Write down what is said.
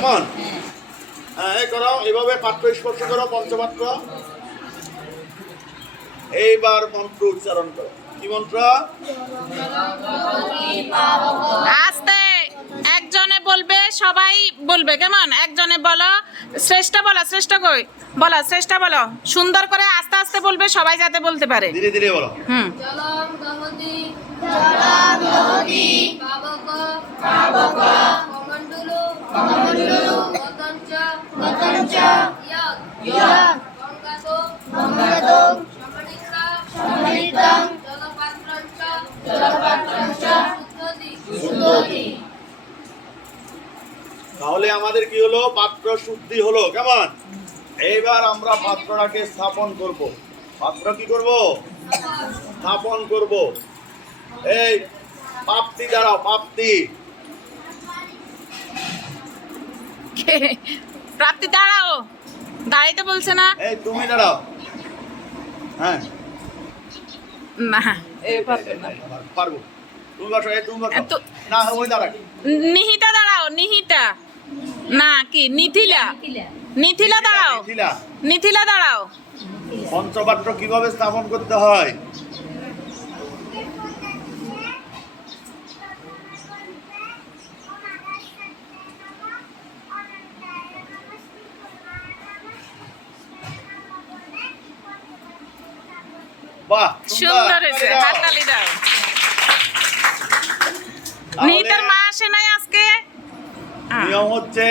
কেমন? হ্যাঁ এই করো এভাবে পাত্র স্পর্শ করো পঞ্চপাত্র। এইবার মন্ত্র উচ্চারণ করো। কি মন্ত্র? আস্তে। একজনে বলবে সবাই বলবে কেমন? একজনে বলো শ্রেষ্ঠ বলো শ্রেষ্ঠ কই? বলো শ্রেষ্ঠ বলো। সুন্দর করে আস্তে আস্তে বলবে সবাই যাতে বলতে পারে। ধীরে ধীরে বলো। হুম। জলং তাহলে আমাদের কি হলো? পাত্র শুদ্ধি হলো। কেমন? এইবার আমরা পাত্রটাকে স্থাপন করব। পাত্র কি করব? স্থাপন করব। এই পাপ্তি দাঁড়াও পাপ্তি প্রাপ্তি দাঁড়াও। দাঁড়াইতে বলছে না। এই তুমি দাঁড়াও। হ্যাঁ। না এই পারব। তুমি বসো এই তুমি বসো। না ওই দাঁড়াও। নিহিতা না কি? নিথিলা? নিথিলা। দাঁড়াও। নিথিলা। দাঁড়াও। পঞ্চপাত্র কীভাবে স্থাপন করতে হয়? বাহ সুন্দর হয়েছে। হাততালি দাও। নিয়ম হচ্ছে